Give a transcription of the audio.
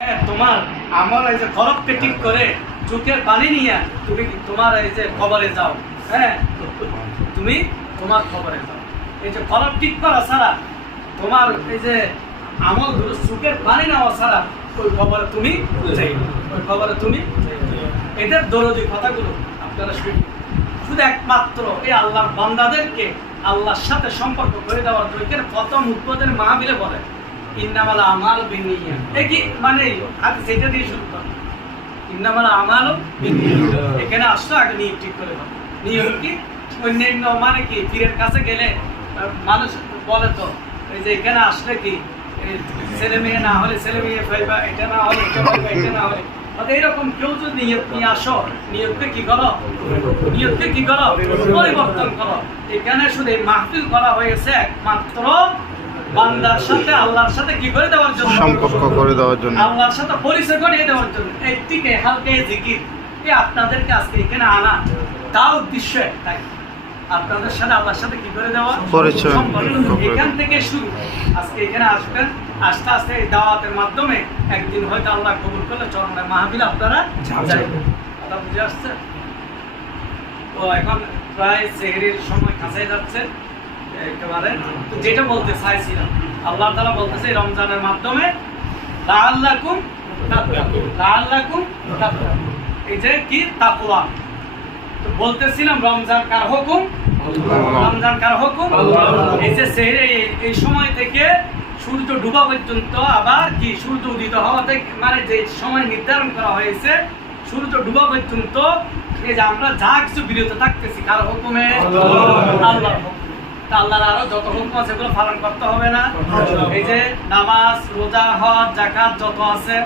তোমার আমার এই যে খরবকে ঠিক করে চোখের পানি নিয়ে তুমি তোমার এই যে খবরে যাও। হ্যাঁ, তুমি তোমার খবরে যাও। এই যে খরব ঠিক করা ছাড়া তোমার এই যে আমল চোখের পানি নেওয়া ছাড়া ওই খবরে তুমি যাই, ওই খবরে তুমি এদের দরদি কথাগুলো আপনারা শুধু একমাত্র এই আল্লাহর বান্দাদেরকে আল্লাহর সাথে সম্পর্ক করে দেওয়ার জন্য প্রথম উদ্বোধনের মাহফিলে বলে ইন্নামাল আমাল বিনিয়াত। কি মানে আগে সেটা দিয়ে শুরু করো, ইন্নামাল আমাল বিনিয়াত। এখানে আসলে আগে নিয়ম ঠিক করে দাও। নিয়ম কি? অন্যান্য মানে কি পীরের কাছে গেলে মানুষ বলে তো এই যে এখানে আসলে কি ছেলে মেয়ে না হলে ছেলে মেয়ে পাইবা, এটা না হলে এটা পাইবা, এটা না হলে এইরকম কেউ যদি নিয়ত নিয়ে আসো, নিয়তকে কি করো? নিয়তকে কি করো? পরিবর্তন করো। এখানে শুধু মাহফিল করা হয়েছে একমাত্র বান্দার সাথে আল্লাহর সাথে কি করে দেওয়ার জন্য, সম্পর্ক করে দেওয়ার জন্য, আল্লাহর সাথে পরিচয় করিয়ে দেওয়ার জন্য। একটিকে হালকা জিকির আপনাদেরকে আজকে এখানে আনা, তার উদ্দেশ্য একটাই, আপনাদের সাথে আল্লাহর সাথে কি করে দেওয়া পরিচয়। এখান থেকে শুরু। আজকে এখানে আসবেন, আস্তে আস্তে এই দাওয়াতের মাধ্যমে একদিন হয়তো আল্লাহ কবুল করলে চরণে মাহফিল আপনারা যাবেন। কথা বুঝে আসছে তো? এখন প্রায় সেহরির সময় কাছে যাচ্ছে একেবারে। তো যেটা বলতে চাইছিলাম, আল্লাহ তাআলা বলতেছে রমজানের মাধ্যমে লাআল্লাকুম তাত্তাকুন, লাআল্লাকুম তাত্তাকুন, এই যে কি তাকওয়া। তো বলতেছিলাম রমজান কার হুকুম? রমজান কার হুকুম? এই যে সেহরি এই সময় থেকে সূর্য ডুবা পর্যন্ত, আবার কি সূর্য উদিত হওয়া থেকে মানে যে সময় নির্ধারণ করা হয়েছে সূর্য ডুবা পর্যন্ত, এই যে আমরা যা কিছু বিরত থাকতেছি কার হুকুমে? আল্লাহর হুকুমে। আল্লাহর আরো যত হুকুম আছে এগুলো পালন করতে হবে না? এই যে নামাজ, রোজা, হজ, যাকাত যত আছে